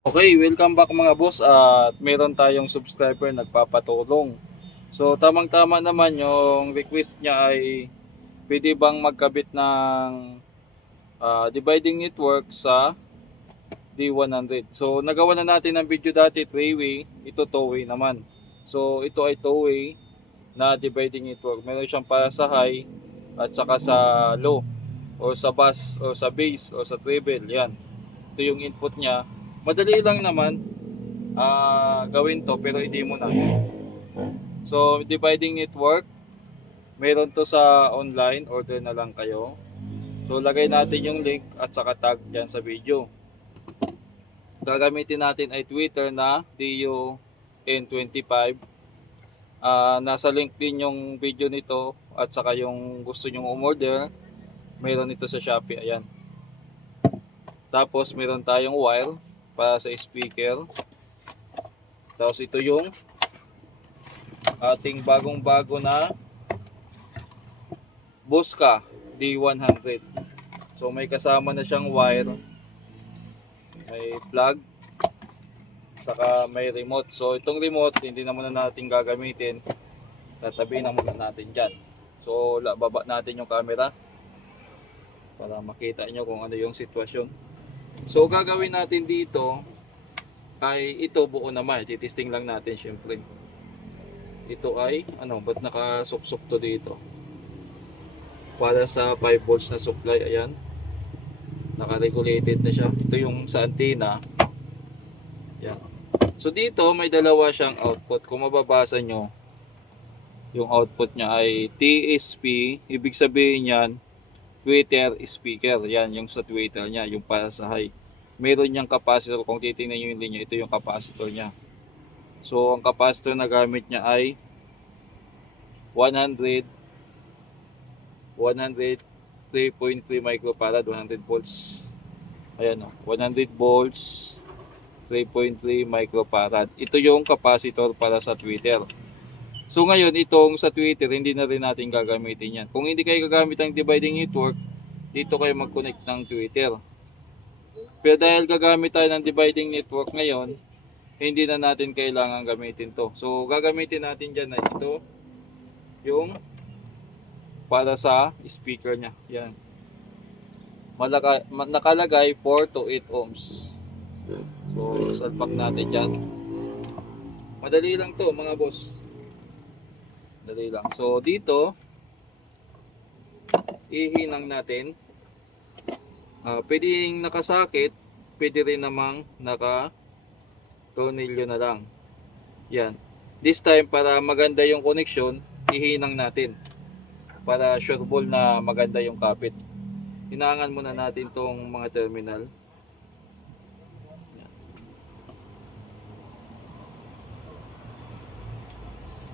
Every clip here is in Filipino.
Okay, welcome back mga boss at meron tayong subscriber nagpapatulong. So tamang-tama naman yung request niya ay pwede bang magkabit ng dividing network sa D100. So nagawa na natin ng video dati 3-way, ito 2-way naman. So ito ay 2-way na dividing network. Meron siyang para sa high at saka sa low o sa bass o sa bass o sa treble. Yan. Ito yung input niya. Madali lang naman gawin to pero hindi mo na. So dividing network, meron to sa online, order na lang kayo. So lagay natin yung link at saka tag dyan sa video. Gagamitin natin ay Twitter na DUN25. Nasa link din yung video nito at saka yung gusto nyong umorder, meron ito sa Shopee. Ayan. Tapos meron tayong wire para sa speaker. Tapos ito yung ating bagong-bago na Boska D100. So may kasama na siyang wire, may plug, saka may remote. So itong remote hindi na muna natin gagamitin. Tatabihin na muna natin dyan. So baba natin yung camera para makita nyo kung ano yung sitwasyon. So gagawin natin dito ay ito buo naman. Titisting lang natin syempre. Ito ay ba't nakasuksok to dito? Para sa 5 volts na supply. Ayan, naka-regulated na siya. Ito yung sa antenna. Yan. So dito may dalawa siyang output. Kung mababasa nyo, yung output niya ay TSP. Ibig sabihin yan, tweeter speaker. Yan yung sa tweeter niya, yung para sa high. Meron niyang capacitor. Kung titingnan nyo yung linya, ito yung capacitor niya. So ang capacitor na gamit niya ay 3.3 microfarad, 100 volts. Ayan o, 100 volts, 3.3 microfarad. Ito yung capacitor para sa tweeter. So ngayon, itong sa tweeter, hindi na rin natin gagamitin yan. Kung hindi kayo gagamit ng dividing network, dito kayo mag-connect ng tweeter. Pero dahil gagamit tayo ng dividing network ngayon, hindi na natin kailangan gamitin to. So gagamitin natin dyan na ito, yung para sa speaker niya. Yan. Nakalagay 4 to 8 ohms. So salpak natin dyan. Madali lang to mga boss. Madali lang. So dito, ihinang natin. Pwedeng nakasakit, pwede rin namang naka-tornilyo na lang. Yan. This time, para maganda yung connection, ihinang natin. Para sure ball na maganda yung kapit. Hinangan muna natin tong mga terminal. Yan.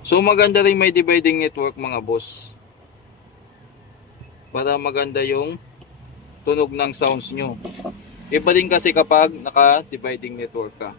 So maganda rin may dividing network mga boss. Para maganda yung tunog ng sounds nyo. Iba din kasi kapag naka-dividing network ka.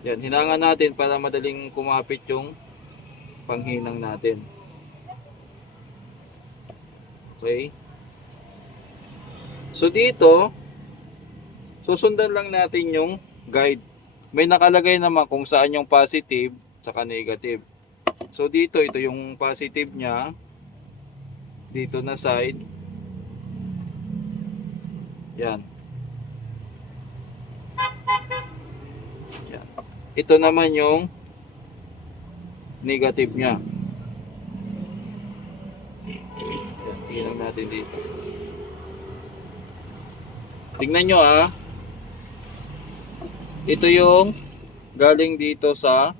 Yan, hinangan natin para madaling kumapit yung panghinang natin. Okay? So dito, susundan lang natin yung guide. May nakalagay naman kung saan yung positive saka negative. So dito, ito yung positive niya. Dito na side. Yan. Yan. Ito naman yung negative niya. Yan, tingnan natin dito. Tingnan nyo ito yung galing dito sa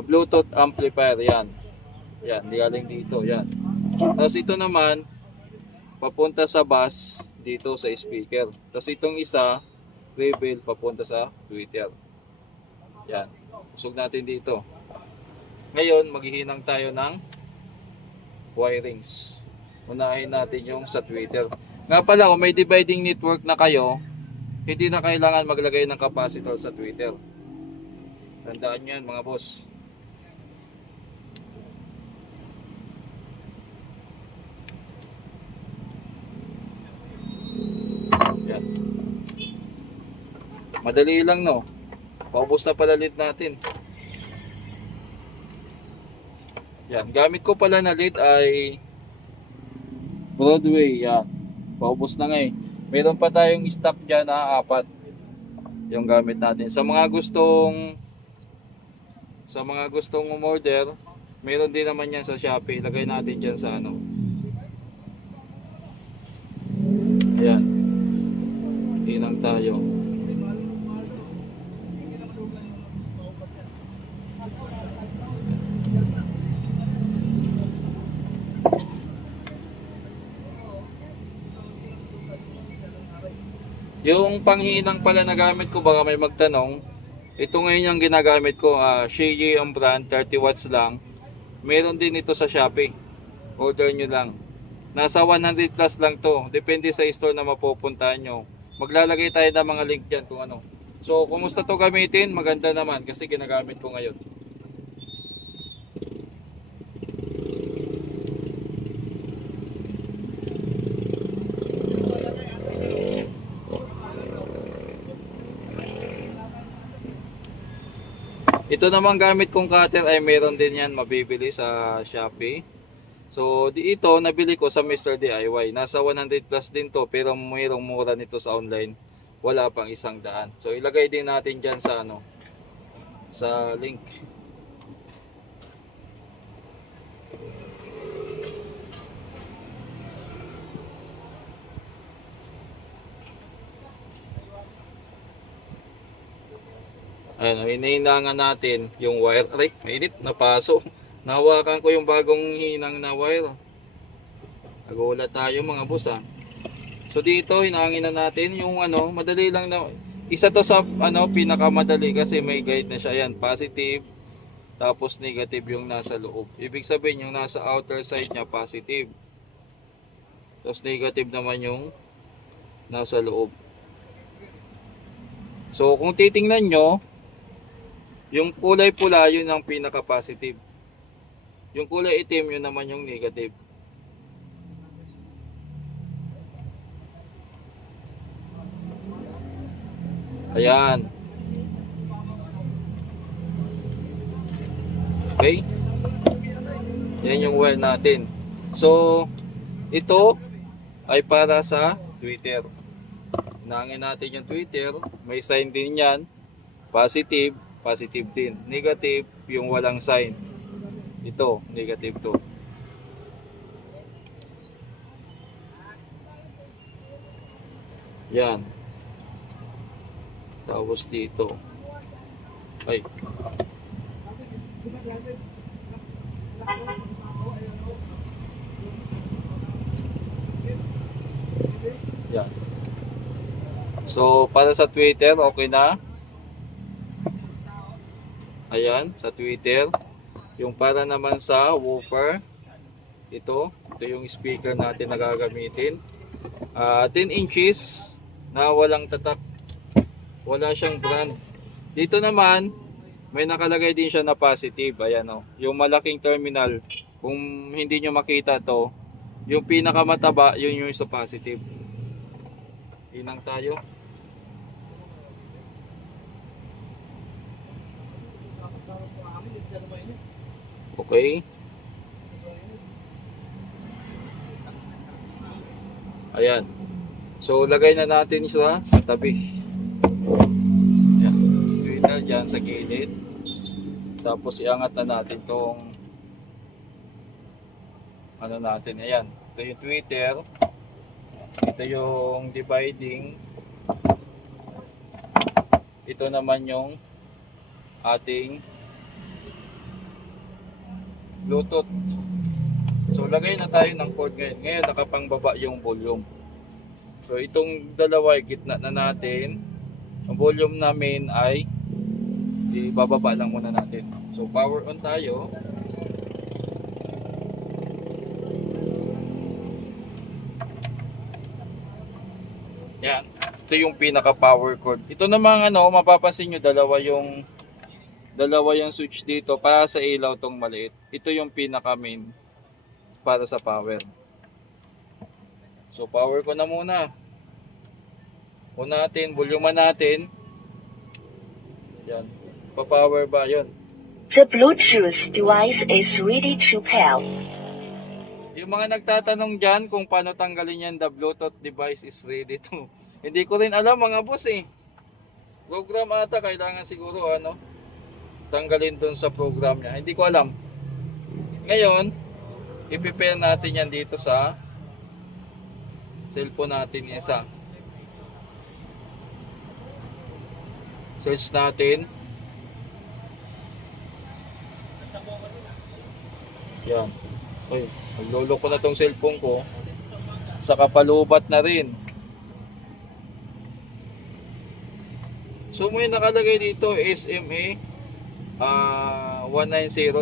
Bluetooth amplifier. Yan. Yan, galing dito. Yan. Tapos ito naman, papunta sa bass dito sa speaker. Tapos itong isa, treble papunta sa tweeter. Yan. Usog natin dito. Ngayon, maghihinang tayo ng wirings. Unahin natin yung sa tweeter. Nga pala, kung may dividing network na kayo, hindi na kailangan maglagay ng capacitor sa tweeter. Tandaan nyo yan mga boss. Yan. Madali lang, no? Paubos na pala lead natin. Yan, gamit ko pala na lead ay Broadway. Yan, paubos na nga eh. Meron pa tayong stock dyan na 4 yung gamit natin. Sa mga gustong umorder, meron din naman yan sa Shopee. Lagay natin dyan sa ano. Ayan, hinang tayo. Yung panghinang pala na gamit ko, baka may magtanong. Ito ngayon yung ginagamit ko, Sheye ang brand, 30 watts lang. Meron din ito sa Shopee. Order nyo lang. Nasa 100 plus lang to. Depende sa store na mapupuntahan nyo. Maglalagay tayo ng mga link dyan kung ano. So, kumusta to gamitin? Maganda naman kasi ginagamit ko ngayon. Ito namang gamit kong cutter ay meron din yan mabibili sa Shopee. So ito nabili ko sa Mr. DIY. Nasa 100 plus din to pero mayroong mura nito sa online. Wala pang 100. So ilagay din natin dyan sa ano, sa link. Ayan, hinahinangan natin yung wire. Aray, mainit, napaso. Nahawakan ko yung bagong hinang na wire. Nagulat tayo mga boss ah. So dito hinangin na natin yung ano, madali lang na. Isa to sa ano pinakamadali kasi may guide na siya. Ayan, positive tapos negative yung nasa loob. Ibig sabihin yung nasa outer side niya positive. Tapos negative naman yung nasa loob. So kung titingnan nyo, yung kulay pula yun ang pinaka-positive. Yung kulay itim yun naman yung negative. Ayan. Okay? Yan yung wire natin. So, ito ay para sa tweeter. Hinangin natin yung tweeter. May sign din yan. Positive, positive din. Negative, yung walang sign. Ito, negative to. Yan. Tapos dito. Ay. Yan. So, para sa Twitter, okay na. Ayan, sa Twitter. Yung para naman sa woofer, ito yung speaker natin na gagamitin. 10 inches na walang tatak. Wala siyang brand. Dito naman, may nakalagay din siya na positive. Ayan o, yung malaking terminal. Kung hindi nyo makita to, yung pinakamataba, yun yung sa positive. Hinang tayo. Okay. Ayan. So, lagay na natin siya sa tabi. Ayan. Twitter dyan sa gilid. Tapos, iangat na natin tong ano natin. Ayan. Ito yung Twitter. Ito yung dividing. Ito naman yung ating Bluetooth. So lagay na tayo ng cord ngayon. Ngayon nakapangbaba yung volume. So itong dalawa ay gitna na natin. Ang volume namin ay ibababa lang muna natin. So power on tayo. Yan. Ito yung pinaka power cord. Ito namang ano, mapapansin nyo dalawa yung switch dito para sa ilaw tong maliit. Ito yung pinaka main para sa power. So power ko na muna. On natin, volume natin. Yan. Pa-power ba yun? The Bluetooth device is ready to pair. Yung mga nagtatanong dyan kung paano tanggalin yan, the Bluetooth device is ready to. Hindi ko rin alam mga boss eh. Program ata, kailangan siguro tanggalin dun sa program niya. Hindi ko alam. Ngayon, i-prepare natin yan dito sa cellphone natin isa. Search natin. Yan. Uy, naglolo ko na tong cellphone ko. Sa kapalubat na rin. So may nakalagay dito SMA 190.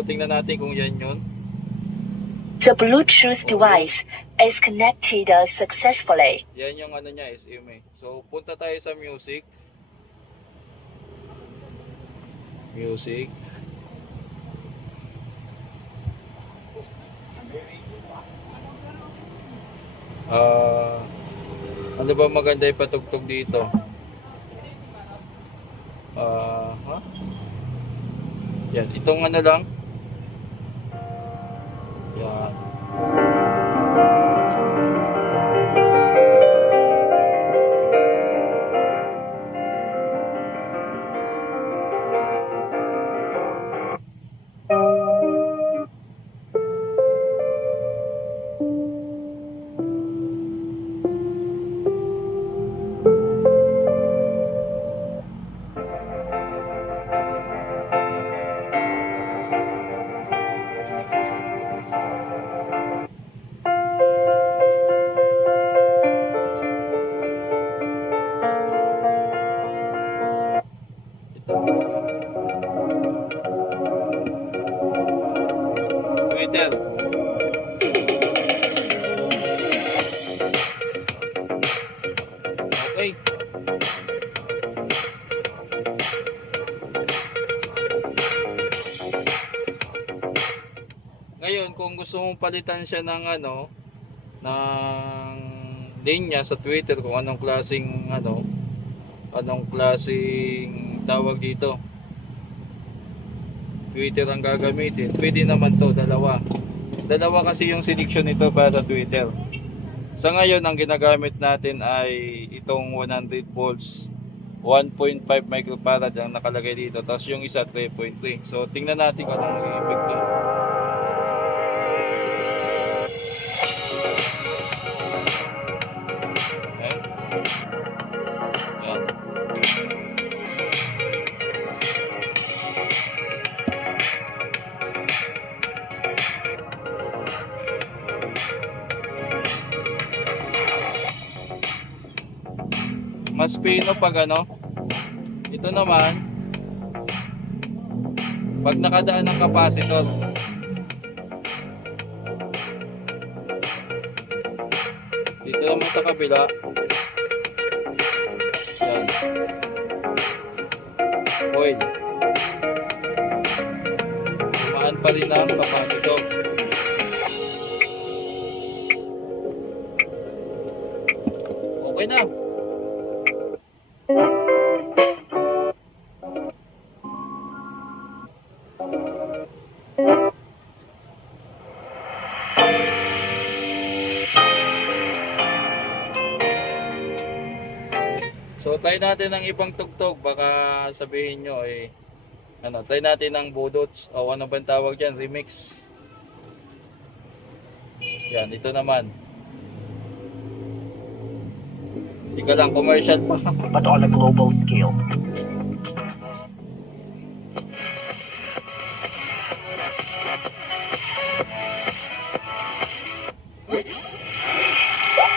Tingnan natin kung yan yun. The Bluetooth device is connected successfully. Yan yung niya, SMA. So punta tayo sa music. Music. Ano ba maganda ipatugtog dito? Yan, itong lang. Yan. Twitter. Okay. Ngayon, kung gusto mong palitan siya ng ng linya sa Twitter, kung anong klaseng tawag dito, Twitter ang gagamitin, pwede naman to, dalawa kasi yung selection nito para sa Twitter. Sa ngayon, ang ginagamit natin ay itong 100 volts 1.5 microfarad ang nakalagay dito, tapos yung isa 3.3. So tingnan natin kung anong epekto. Okay. Yan. Mas pino pag ito naman pag nakadaan ng capacitor. Dito naman sa kabila. Yan. Oil. Tumaan pa rin ang capacitor. Okay na. So try natin ng ibang tugtog, baka sabihin nyo try natin ng budots o ano ba tawag dyan, remix. Yan, ito naman. Ika lang, commercial pa. But on a global scale.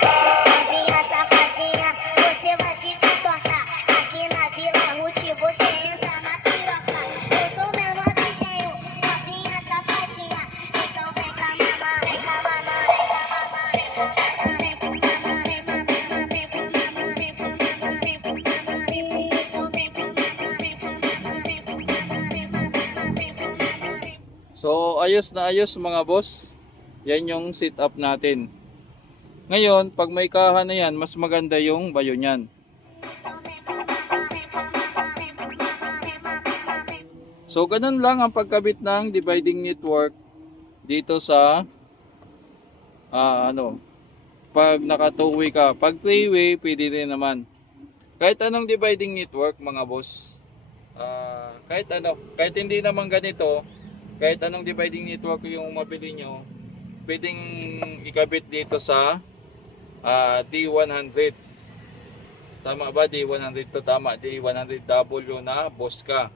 Novinha safadinha, você vai ficar torta. Aqui na Vila Ruth você entra na piroca. Eu sou menor do engenho, novinha safadinha. Então vem cá mamar, vem cá mamar, vem cá mamar, vem cá mamar, vem cá mamar, vem cá mamar, vem cá mamar, vem cá mamar, vem cá mamar, vem cá mamar. Então vem cá mamar, vem cá mamar, vem cá mamar, vem cá mamar, vem cá mamar. So ayos na ayos mga boss. Yan yung setup natin. Ngayon, pag may kaha na yan, mas maganda yung bayo niyan. So ganun lang ang pagkabit ng dividing network dito sa pag naka 2-way ka. Pag 3-way, pwede rin naman. Kahit anong dividing network mga boss, kahit hindi naman ganito, kahit anong dividing network yung mabili nyo, pwedeng ikabit dito sa D100. Tama ba? D100 to, tama. D100W na Boska.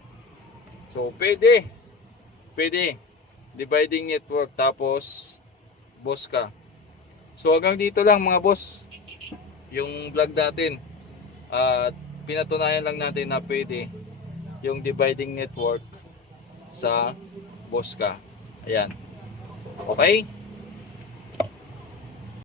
So pwede dividing network tapos Boska. So hanggang dito lang mga boss yung vlog natin. At pinatunayan lang natin na pwede yung dividing network sa Boska. Ayan. Okay?